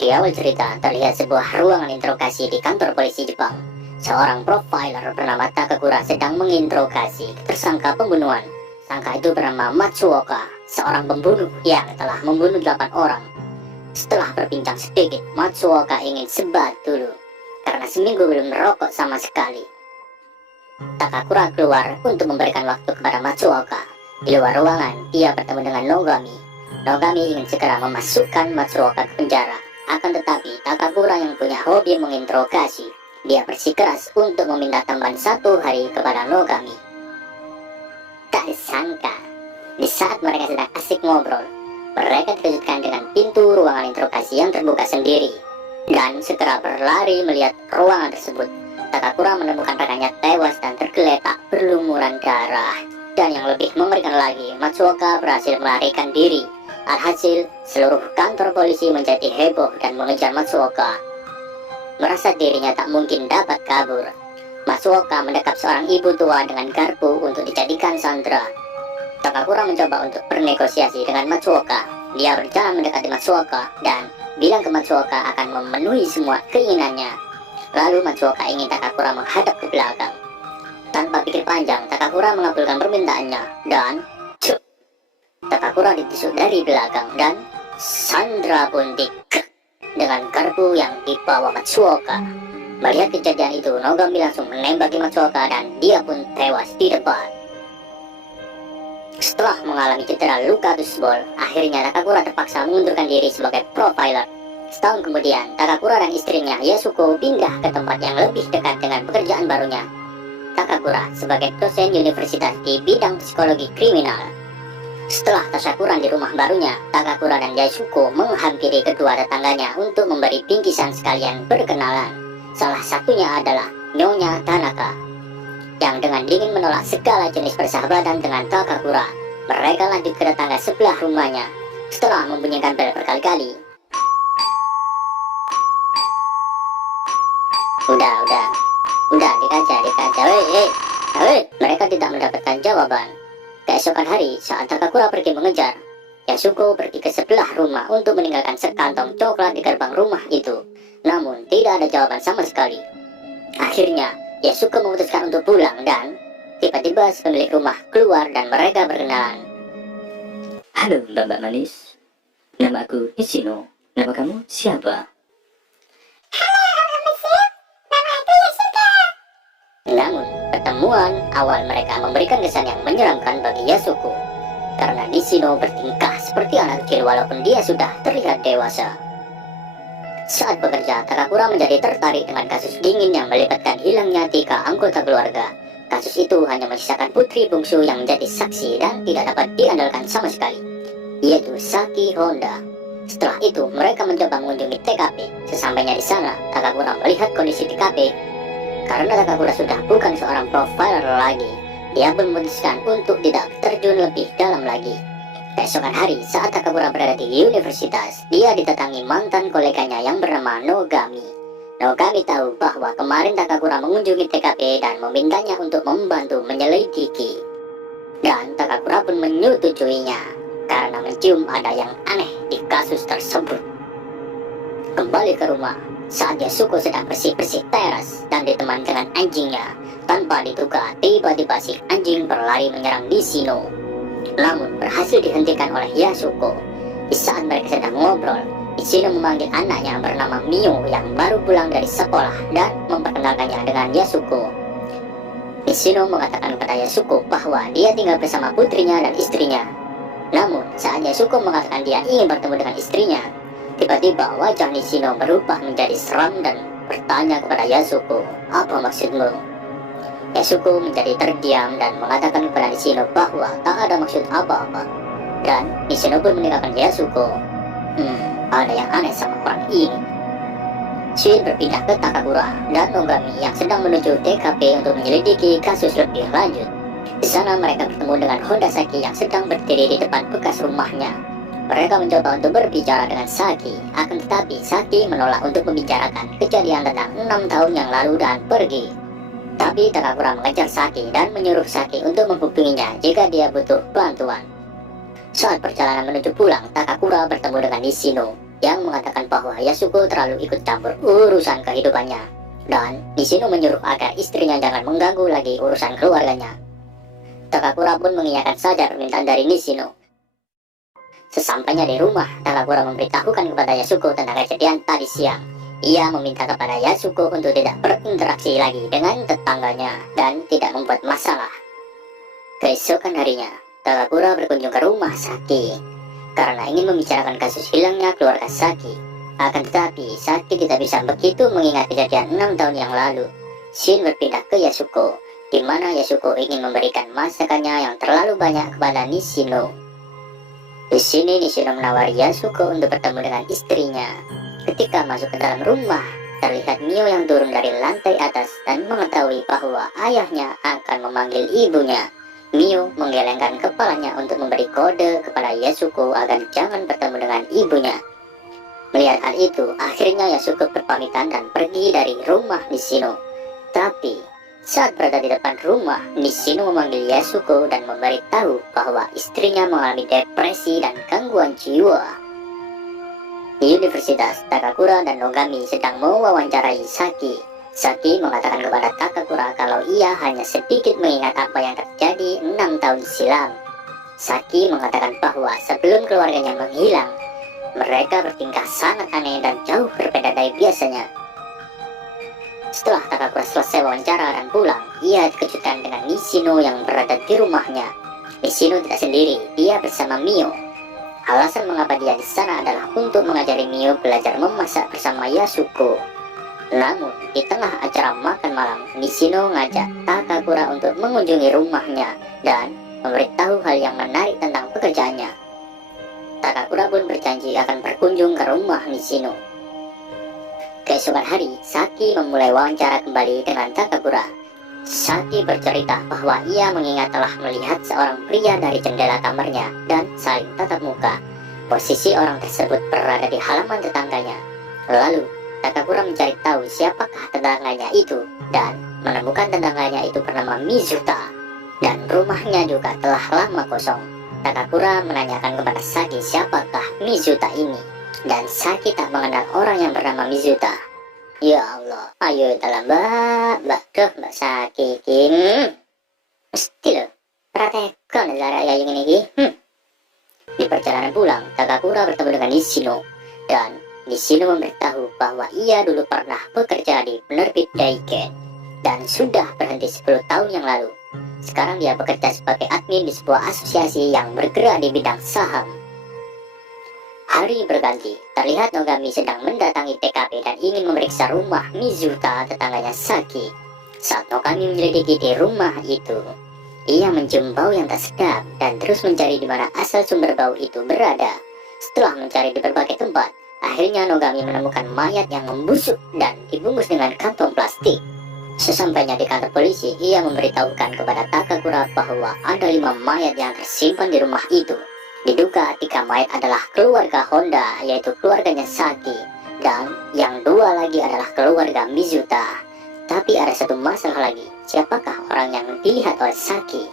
Di awal cerita, terlihat sebuah ruangan interogasi di kantor polisi Jepang. Seorang profiler bernama Takakura sedang menginterogasi tersangka pembunuhan. Sangka itu bernama Matsuoka, seorang pembunuh yang telah membunuh 8 orang. Setelah berbincang sedikit, Matsuoka ingin sebat dulu, karena seminggu belum merokok sama sekali. Takakura keluar untuk memberikan waktu kepada Matsuoka. Di luar ruangan, dia bertemu dengan Nogami. Nogami ingin segera memasukkan Matsuoka ke penjara. Akan tetapi, Takakura yang punya hobi menginterogasi, dia bersikeras untuk meminta tambahan 1 hari kepada Nogami. Tak disangka, di saat mereka sedang asik ngobrol, mereka dikejutkan dengan pintu ruangan interogasi yang terbuka sendiri. Dan segera berlari melihat ruangan tersebut, Takakura menemukan rekannya tewas dan tergeletak berlumuran darah. Dan yang lebih mengerikan lagi, Matsuoka berhasil melarikan diri. Alhasil, seluruh kantor polisi menjadi heboh dan mengejar Matsuoka. Merasa dirinya tak mungkin dapat kabur, Matsuoka mendekap seorang ibu tua dengan garpu untuk dijadikan sandera. Takakura mencoba untuk bernegosiasi dengan Matsuoka. Dia berjalan mendekati Matsuoka dan bilang ke Matsuoka akan memenuhi semua keinginannya. Lalu Matsuoka ingin Takakura menghadap ke belakang. Tanpa pikir panjang, Takakura mengabulkan permintaannya dan Takakura ditusuk dari belakang dan Sandra pun dikek dengan garpu yang dibawa Matsuoka. Melihat kejadian itu, Nogami langsung menembaki Matsuoka dan dia pun tewas di depan. Setelah mengalami cedera luka tusbol, akhirnya Takakura terpaksa mengundurkan diri sebagai profiler. Setahun kemudian, Takakura dan istrinya Yasuko pindah ke tempat yang lebih dekat dengan pekerjaan barunya. Takakura sebagai dosen universitas di bidang psikologi kriminal. Setelah tasyakuran di rumah barunya, Takakura dan Yasuko menghampiri kedua tetangganya untuk memberi bingkisan sekalian berkenalan. Salah satunya adalah Nyonya Tanaka, yang dengan dingin menolak segala jenis persahabatan dengan Takakura. Mereka lanjut ke tetangga sebelah rumahnya. Setelah membunyikan bel berkali-kali, Udah dikaca, weh. Mereka tidak mendapatkan jawaban. Keesokan hari, saat Takakura pergi mengejar, Yasuko pergi ke sebelah rumah untuk meninggalkan sekantong coklat di gerbang rumah itu. Namun, tidak ada jawaban sama sekali. Akhirnya, Yasuko memutuskan untuk pulang dan tiba-tiba si pemilik rumah keluar dan mereka berkenalan. Halo Mbak manis, nama aku Ishino. Nama kamu siapa? Namun, pertemuan awal mereka memberikan kesan yang menyeramkan bagi Yasuko, karena Nishino bertingkah seperti anak kecil walaupun dia sudah terlihat dewasa. Saat bekerja, Takakura menjadi tertarik dengan kasus dingin yang melibatkan hilangnya 3 anggota keluarga. Kasus itu hanya menyisakan putri bungsu yang menjadi saksi dan tidak dapat diandalkan sama sekali, yaitu Saki Honda. Setelah itu, mereka mencoba mengunjungi TKP. Sesampainya di sana, Takakura melihat kondisi TKP. Karena Takakura sudah bukan seorang profiler lagi, dia pun memutuskan untuk tidak terjun lebih dalam lagi. Keesokan hari, saat Takakura berada di universitas, dia didatangi mantan koleganya yang bernama Nogami. Nogami tahu bahwa kemarin Takakura mengunjungi TKP dan memintanya untuk membantu menyelidiki. Dan Takakura pun menyetujuinya, karena mencium ada yang aneh di kasus tersebut. Kembali ke rumah, saat Yasuko sedang bersih-bersih teras dan ditemani dengan anjingnya, tanpa diduga tiba-tiba si anjing berlari menyerang Nishino. Namun berhasil dihentikan oleh Yasuko. Di saat mereka sedang ngobrol, Nishino memanggil anaknya bernama Mio yang baru pulang dari sekolah dan memperkenalkannya dengan Yasuko. Nishino mengatakan kepada Yasuko bahwa dia tinggal bersama putrinya dan istrinya. Namun saat Yasuko mengatakan dia ingin bertemu dengan istrinya, tiba-tiba wajah Nishino berubah menjadi seram dan bertanya kepada Yasuko, "Apa maksudmu?" Yasuko menjadi terdiam dan mengatakan kepada Nishino bahwa tak ada maksud apa-apa. Dan Nishino pun meninggalkan Yasuko. Ada yang aneh sama orang ini. Shin berpindah ke Takakura dan Nogami yang sedang menuju TKP untuk menyelidiki kasus lebih lanjut. Di sana mereka bertemu dengan Honda Saki yang sedang berdiri di depan bekas rumahnya. Mereka mencoba untuk berbicara dengan Saki, akan tetapi Saki menolak untuk membicarakan kejadian tentang 6 tahun yang lalu dan pergi. Tapi Takakura mengejar Saki dan menyuruh Saki untuk menghubunginya jika dia butuh bantuan. Saat perjalanan menuju pulang, Takakura bertemu dengan Nishino. yang mengatakan bahwa Yasuko terlalu ikut campur urusan kehidupannya. Dan Nishino menyuruh agar istrinya jangan mengganggu lagi urusan keluarganya. Takakura pun mengiyakan saja permintaan dari Nishino. Sesampainya di rumah, Takakura memberitahukan kepada Yasuko tentang kejadian tadi siang. Ia meminta kepada Yasuko untuk tidak berinteraksi lagi dengan tetangganya dan tidak membuat masalah. Keesokan harinya, Takakura berkunjung ke rumah Saki karena ingin membicarakan kasus hilangnya keluarga Saki. Akan tetapi, Saki tidak bisa begitu mengingat kejadian 6 tahun yang lalu. Shin berpindah ke Yasuko, di mana Yasuko ingin memberikan masakannya yang terlalu banyak kepada Nishino. Di sini Nishino menawari Yasuko untuk bertemu dengan istrinya. Ketika masuk ke dalam rumah, terlihat Mio yang turun dari lantai atas dan mengetahui bahwa ayahnya akan memanggil ibunya. Mio menggelengkan kepalanya untuk memberi kode kepada Yasuko agar jangan bertemu dengan ibunya. Melihat hal itu, akhirnya Yasuko berpamitan dan pergi dari rumah Nishino. Tapi, saat berada di depan rumah, Nishino memanggil Yasuko dan memberitahu bahwa istrinya mengalami depresi dan gangguan jiwa. Di Universitas, Takakura dan Nogami sedang mewawancarai Saki. Saki mengatakan kepada Takakura kalau ia hanya sedikit mengingat apa yang terjadi 6 tahun silam. Saki mengatakan bahwa sebelum keluarganya menghilang, mereka bertingkah sangat aneh dan jauh berbeda dari biasanya. Setelah Takakura selesai wawancara dan pulang, ia dikejutkan dengan Nishino yang berada di rumahnya. Nishino tidak sendiri, dia bersama Mio. Alasan mengapa dia di sana adalah untuk mengajari Mio belajar memasak bersama Yasuko. Namun, di tengah acara makan malam, Nishino ngajak Takakura untuk mengunjungi rumahnya dan memberitahu hal yang menarik tentang pekerjaannya. Takakura pun berjanji akan berkunjung ke rumah Nishino. Keesokan hari, Saki memulai wawancara kembali dengan Takakura. Saki bercerita bahwa ia mengingat telah melihat seorang pria dari jendela kamarnya dan saling tatap muka. Posisi orang tersebut berada di halaman tetangganya. Lalu, Takakura mencari tahu siapakah tetangganya itu dan menemukan tetangganya itu bernama Mizuta. Dan rumahnya juga telah lama kosong. Takakura menanyakan kepada Saki siapakah Mizuta ini. Dan Saki tak mengenal orang yang bernama Mizuta. Ya Allah, ayo dalam Mbak Saki mesti loh, praktekkan cara yang ini. Di perjalanan pulang, Takakura bertemu dengan Nishino. Dan Nishino memberitahu bahwa ia dulu pernah bekerja di penerbit Daiken dan sudah berhenti 10 tahun yang lalu. Sekarang dia bekerja sebagai admin di sebuah asosiasi yang bergerak di bidang saham. Hari berganti, terlihat Nogami sedang mendatangi TKP dan ingin memeriksa rumah Mizuta, tetangganya Saki. Saat Nogami menyelidiki di rumah itu, ia mencium bau yang tak sedap dan terus mencari di mana asal sumber bau itu berada. Setelah mencari di berbagai tempat, akhirnya Nogami menemukan mayat yang membusuk dan dibungkus dengan kantong plastik. Sesampainya di kantor polisi, ia memberitahukan kepada Takakura bahwa ada 5 mayat yang tersimpan di rumah itu. Diduga 3 mayat adalah keluarga Honda, yaitu keluarganya Saki, dan yang 2 lagi adalah keluarga Mizuta. Tapi ada satu masalah lagi, siapakah orang yang dilihat oleh Saki?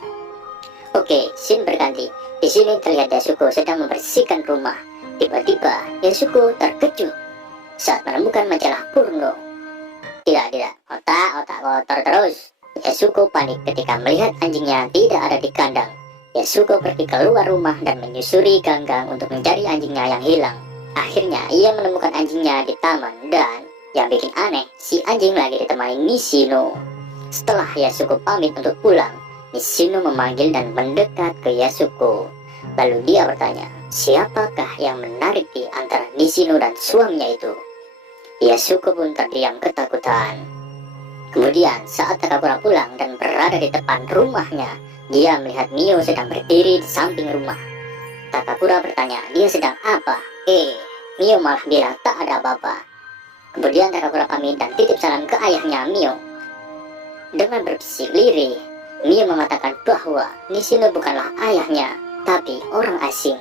Oke, scene berganti. Di sini terlihat Yasuko sedang membersihkan rumah. Tiba-tiba Yasuko terkejut saat menemukan majalah porno. Tidak, otak kotor terus. Yasuko panik ketika melihat anjingnya tidak ada di kandang. Yasuko pergi keluar rumah dan menyusuri ganggang untuk mencari anjingnya yang hilang. Akhirnya ia menemukan anjingnya di taman dan yang bikin aneh, si anjing lagi ditemani Nishino. Setelah Yasuko pamit untuk pulang, Nishino memanggil dan mendekat ke Yasuko. Lalu dia bertanya, siapakah yang menarik di antara Nishino dan suaminya itu? Yasuko pun terdiam ketakutan. Kemudian saat Takakura pulang dan berada di depan rumahnya, dia melihat Mio sedang berdiri di samping rumah. Takakura bertanya, dia sedang apa? Mio malah bilang tak ada apa-apa. Kemudian Takakura pamit dan titip salam ke ayahnya Mio. Dengan berbisik lirih, Mio mengatakan bahwa Nishino bukanlah ayahnya, tapi orang asing.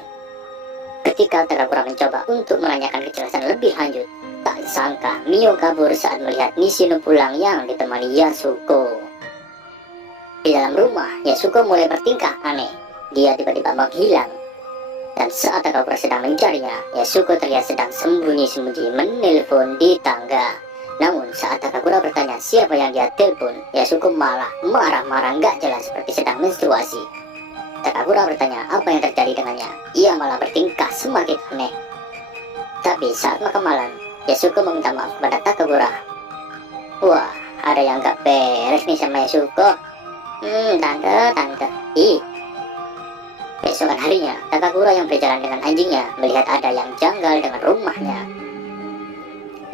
Ketika Takakura mencoba untuk menanyakan kejelasan lebih lanjut, tak disangka Mio kabur saat melihat Nishino pulang yang ditemani Yasuko. Di dalam rumah, Yasuko mulai bertingkah aneh. Dia tiba-tiba menghilang. Dan saat Takakura sedang mencarinya, Yasuko terlihat sedang sembunyi-sembunyi menelpon di tangga. Namun saat Takakura bertanya siapa yang dia telepon, Yasuko malah marah-marah gak jelas seperti sedang menstruasi. Takakura bertanya apa yang terjadi dengannya. Ia malah bertingkah semakin aneh. Tapi saat makan malam, Yasuko meminta maaf kepada Takakura. Wah, ada yang gak beres nih sama Yasuko. Tante. Besokan harinya, Takakura yang berjalan dengan anjingnya melihat ada yang janggal dengan rumahnya.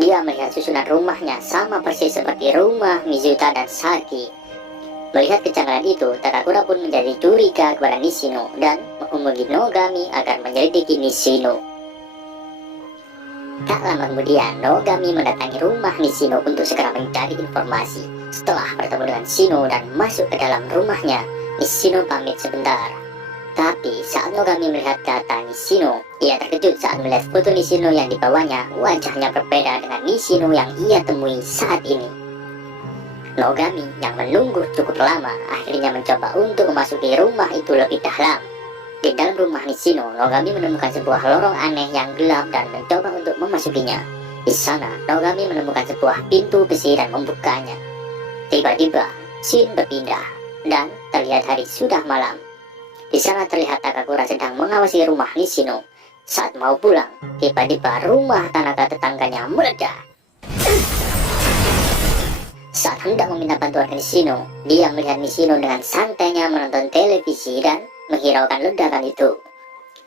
Dia melihat susunan rumahnya sama persis seperti rumah Mizuta dan Saki. Melihat kejanggalan itu, Takakura pun menjadi curiga kepada Nishino dan menghubungi Nogami agar menyelidiki Nishino. Tak lama kemudian, Nogami mendatangi rumah Nishino untuk segera mencari informasi. Setelah bertemu dengan Shino dan masuk ke dalam rumahnya, Nishino pamit sebentar. Tapi saat Nogami melihat data Nishino, ia terkejut saat melihat foto Nishino yang dibawanya. Wajahnya berbeda dengan Nishino yang ia temui saat ini. Nogami yang menunggu cukup lama akhirnya mencoba untuk memasuki rumah itu lebih dalam. Di dalam rumah Nishino, Nogami menemukan sebuah lorong aneh yang gelap dan mencoba untuk memasukinya. Di sana, Nogami menemukan sebuah pintu besi dan membukanya. Tiba-tiba, scene berpindah dan terlihat hari sudah malam. Di sana terlihat Takakura sedang mengawasi rumah Nishino. Saat mau pulang, tiba-tiba rumah Tanaka tetangganya meledak. Saat hendak meminta bantuan ke Nishino, dia melihat Nishino dengan santainya menonton televisi dan menghiraukan ledakan itu.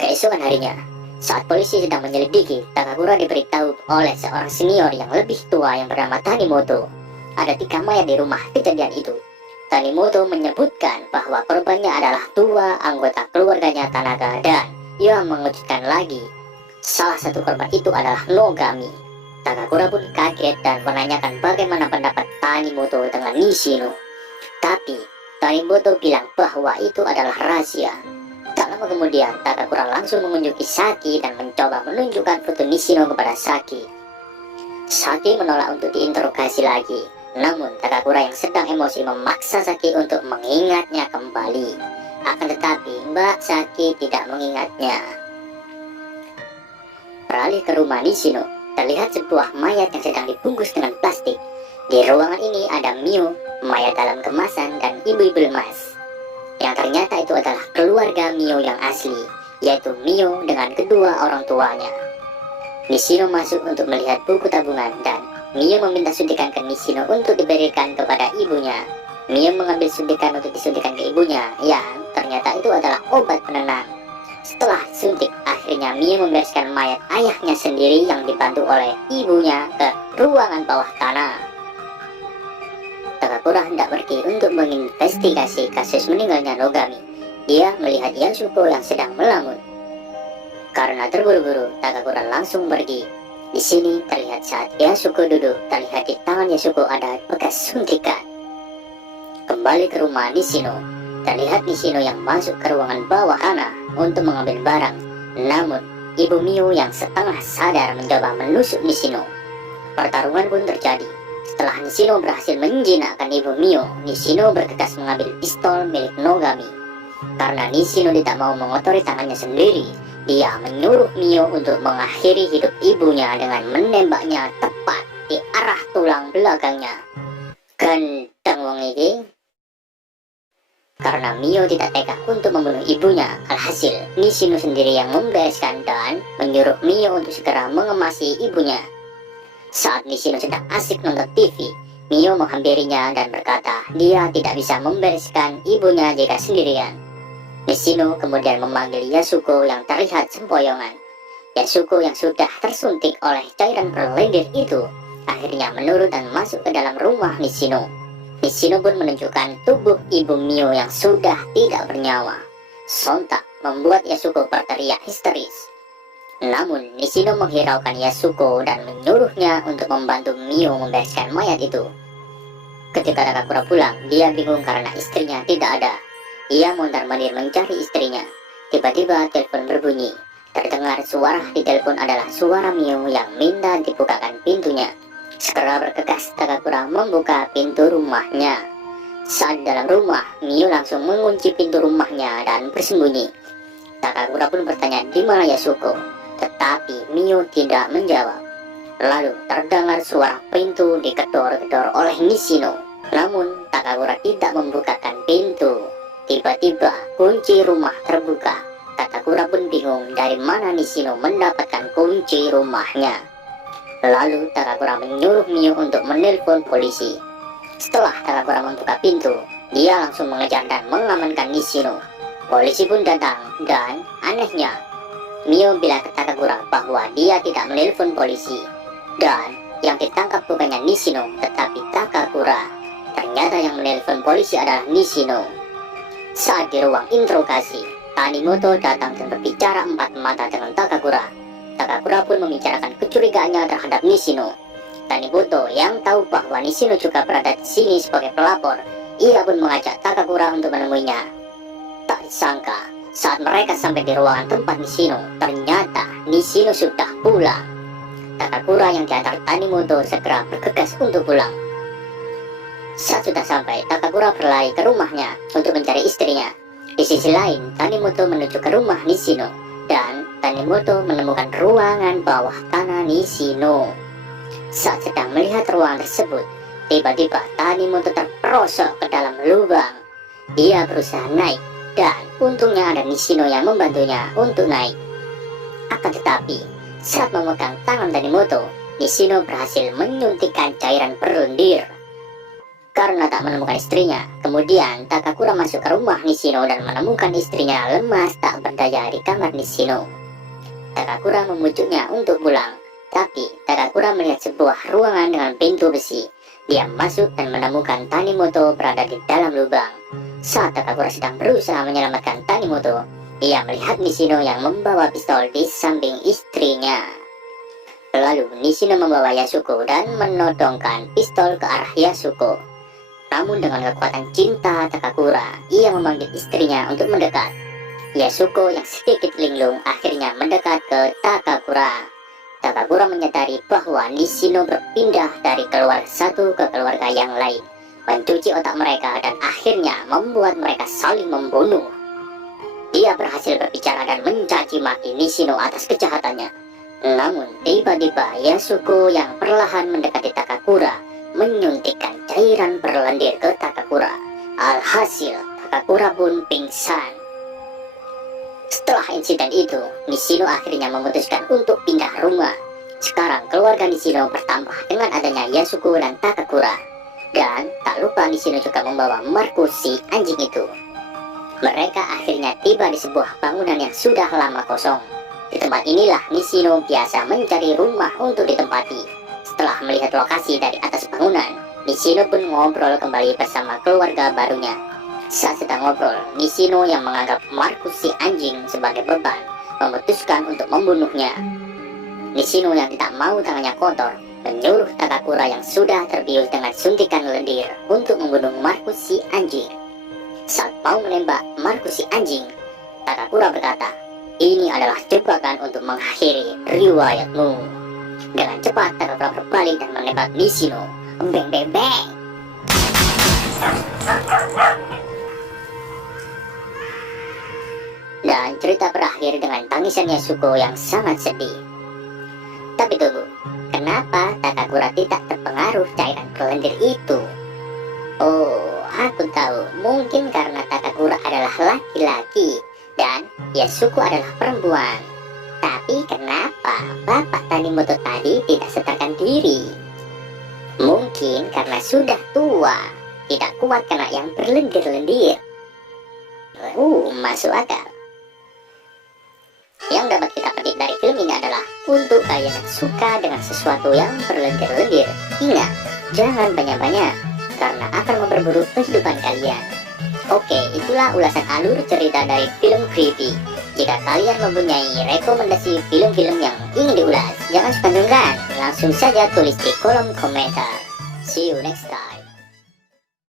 Keesokan harinya, saat polisi sedang menyelidiki, Takakura diberitahu oleh seorang senior yang lebih tua yang bernama Tanimoto. Ada 3 mayat di rumah kejadian itu. Tanimoto menyebutkan bahwa korbannya adalah 2 anggota keluarganya Tanaka dan ia mengejutkan lagi, salah satu korban itu adalah Nogami. Takakura pun kaget dan menanyakan bagaimana pendapat Tanimoto dengan Nishino. Tapi Tanimoto bilang bahwa itu adalah rahasia. Tak lama kemudian, Takakura langsung mengunjungi Saki dan mencoba menunjukkan foto Nishino kepada Saki. Saki menolak untuk diinterogasi lagi. Namun Takakura yang sedang emosi memaksa Saki untuk mengingatnya kembali. Akan tetapi Mbak Saki tidak mengingatnya. Beralih ke rumah Nishino, terlihat sebuah mayat yang sedang dibungkus dengan plastik. Di ruangan ini ada Mio, mayat dalam kemasan, dan ibu-ibu lemas. Yang ternyata itu adalah keluarga Mio yang asli, yaitu Mio dengan kedua orang tuanya. Nishino masuk untuk melihat buku tabungan dan Mio meminta suntikan ke Nishino untuk diberikan kepada ibunya. Mio mengambil suntikan untuk disuntikan ke ibunya, yang ternyata itu adalah obat penenang. Setelah suntik, akhirnya Mio membereskan mayat ayahnya sendiri yang dibantu oleh ibunya ke ruangan bawah tanah. Takakura hendak pergi untuk menginvestigasi kasus meninggalnya Nogami. Dia melihat Yasuko yang sedang melamun. Karena terburu-buru, Takakura langsung pergi. Di sini terlihat saat Yasuko duduk, terlihat di tangan Yasuko ada bekas suntikan. Kembali ke rumah Nishino, terlihat Nishino yang masuk ke ruangan bawah tanah untuk mengambil barang. Namun, ibu Mio yang setengah sadar mencoba menusuk Nishino. Pertarungan pun terjadi. Setelah Nishino berhasil menjinakkan ibu Mio, Nishino bergegas mengambil pistol milik Nogami. Karena Nishino tidak mau mengotori tangannya sendiri, dia menyuruh Mio untuk mengakhiri hidup ibunya dengan menembaknya tepat di arah tulang belakangnya. Ganteng wong iki. Karena Mio tidak tega untuk membunuh ibunya, alhasil Nishino sendiri yang membereskan dan menyuruh Mio untuk segera mengemasi ibunya. Saat Nishino sedang asik nonton TV, Mio menghampirinya dan berkata dia tidak bisa membereskan ibunya jika sendirian. Nishino kemudian memanggil Yasuko yang terlihat sempoyongan. Yasuko yang sudah tersuntik oleh cairan berlendir itu akhirnya menurun dan masuk ke dalam rumah Nishino. Nishino pun menunjukkan tubuh ibu Mio yang sudah tidak bernyawa. Sontak membuat Yasuko berteriak histeris. Namun Nishino menghiraukan Yasuko dan menyuruhnya untuk membantu Mio membereskan mayat itu. Ketika Takakura pulang, dia bingung karena istrinya tidak ada. Ia mondar-mandir mencari istrinya. Tiba-tiba telepon berbunyi. Terdengar suara di telepon adalah suara Mio yang minta dibukakan pintunya. Segera bergegas Takakura membuka pintu rumahnya. Saat di dalam rumah, Mio langsung mengunci pintu rumahnya dan bersembunyi. Takakura pun bertanya di mana Yasuko, tetapi Mio tidak menjawab. Lalu terdengar suara pintu digedor-gedor oleh Nishino. Namun Takakura tidak membukakan pintu. Tiba-tiba kunci rumah terbuka. Takakura pun bingung dari mana Nishino mendapatkan kunci rumahnya. Lalu Takakura menyuruh Mio untuk menelpon polisi. Setelah Takakura membuka pintu, dia langsung mengejar dan mengamankan Nishino. Polisi pun datang dan anehnya Mio bilang ke Takakura bahwa dia tidak menelpon polisi. Dan yang ditangkap bukannya Nishino tetapi Takakura. Ternyata yang menelpon polisi adalah Nishino. Saat di ruang interogasi, Tanimoto datang dan berbicara empat mata dengan Takakura. Takakura pun membicarakan kecurigaannya terhadap Nishino. Tanimoto yang tahu bahwa Nishino juga berada di sini sebagai pelapor, ia pun mengajak Takakura untuk menemuinya. Tak disangka, saat mereka sampai di ruangan tempat Nishino, ternyata Nishino sudah pulang. Takakura yang diantar Tanimoto segera bergegas untuk pulang. Saat sudah sampai, Takakura berlari ke rumahnya untuk mencari istrinya. Di sisi lain, Tanimoto menuju ke rumah Nishino, dan Tanimoto menemukan ruangan bawah tanah Nishino. Saat sedang melihat ruangan tersebut, tiba-tiba Tanimoto terperosok ke dalam lubang. Dia berusaha naik, dan untungnya ada Nishino yang membantunya untuk naik. Akan tetapi, saat memegang tangan Tanimoto, Nishino berhasil menyuntikkan cairan berlendir. Karena tak menemukan istrinya, kemudian Takakura masuk ke rumah Nishino dan menemukan istrinya lemas tak berdaya di kamar Nishino. Takakura memujuknya untuk pulang, tapi Takakura melihat sebuah ruangan dengan pintu besi. Dia masuk dan menemukan Tanimoto berada di dalam lubang. Saat Takakura sedang berusaha menyelamatkan Tanimoto, ia melihat Nishino yang membawa pistol di samping istrinya. Lalu Nishino membawa Yasuko dan menodongkan pistol ke arah Yasuko. Namun dengan kekuatan cinta Takakura, ia memanggil istrinya untuk mendekat. Yasuko yang sedikit linglung akhirnya mendekat ke Takakura. Takakura menyadari bahwa Nishino berpindah dari keluarga satu ke keluarga yang lain, mencuci otak mereka dan akhirnya membuat mereka saling membunuh. Dia berhasil berbicara dan mencaci maki Nishino atas kejahatannya. Namun tiba-tiba Yasuko yang perlahan mendekati Takakura menyuntikkan cairan berlendir ke Takakura. Alhasil Takakura pun pingsan. Setelah insiden itu, Nishino akhirnya memutuskan untuk pindah rumah. Sekarang keluarga Nishino bertambah dengan adanya Yasuko dan Takakura. Dan tak lupa Nishino juga membawa Markus si anjing itu. Mereka akhirnya tiba di sebuah bangunan yang sudah lama kosong. Di tempat inilah Nishino biasa mencari rumah untuk ditempati. Setelah melihat lokasi dari atas bangunan, Nishino pun ngobrol kembali bersama keluarga barunya. Saat sedang ngobrol, Nishino yang menganggap Markus si anjing sebagai beban, memutuskan untuk membunuhnya. Nishino yang tidak mau tangannya kotor, menyuruh Takakura yang sudah terbius dengan suntikan lendir untuk membunuh Markus si anjing. Saat mau menembak Markus si anjing, Takakura berkata, "Ini adalah jebakan untuk mengakhiri riwayatmu." Dengan cepat Takakura berbalik dan menembak Nishino. Beng beng beng. Dan cerita berakhir dengan tangisan Yasuko yang sangat sedih. Tapi tunggu, kenapa Takakura tidak terpengaruh cairan berlendir itu? Oh, aku tahu. Mungkin karena Takakura adalah laki-laki dan Yasuko adalah perempuan. Tapi kenapa Bapak Tanimoto tadi tidak setarkan diri? Mungkin karena sudah tua, tidak kuat kena yang berlendir-lendir. Masuk akal. Yang dapat kita petik dari film ini adalah untuk kalian yang suka dengan sesuatu yang berlendir-lendir, ingat, jangan banyak-banyak karena akan memperburuk kehidupan kalian. Oke, itulah ulasan alur cerita dari film Creepy. Jika kalian mempunyai rekomendasi film-film yang ingin diulas, jangan sungkan-sungkan, langsung saja tulis di kolom komentar. See you next time.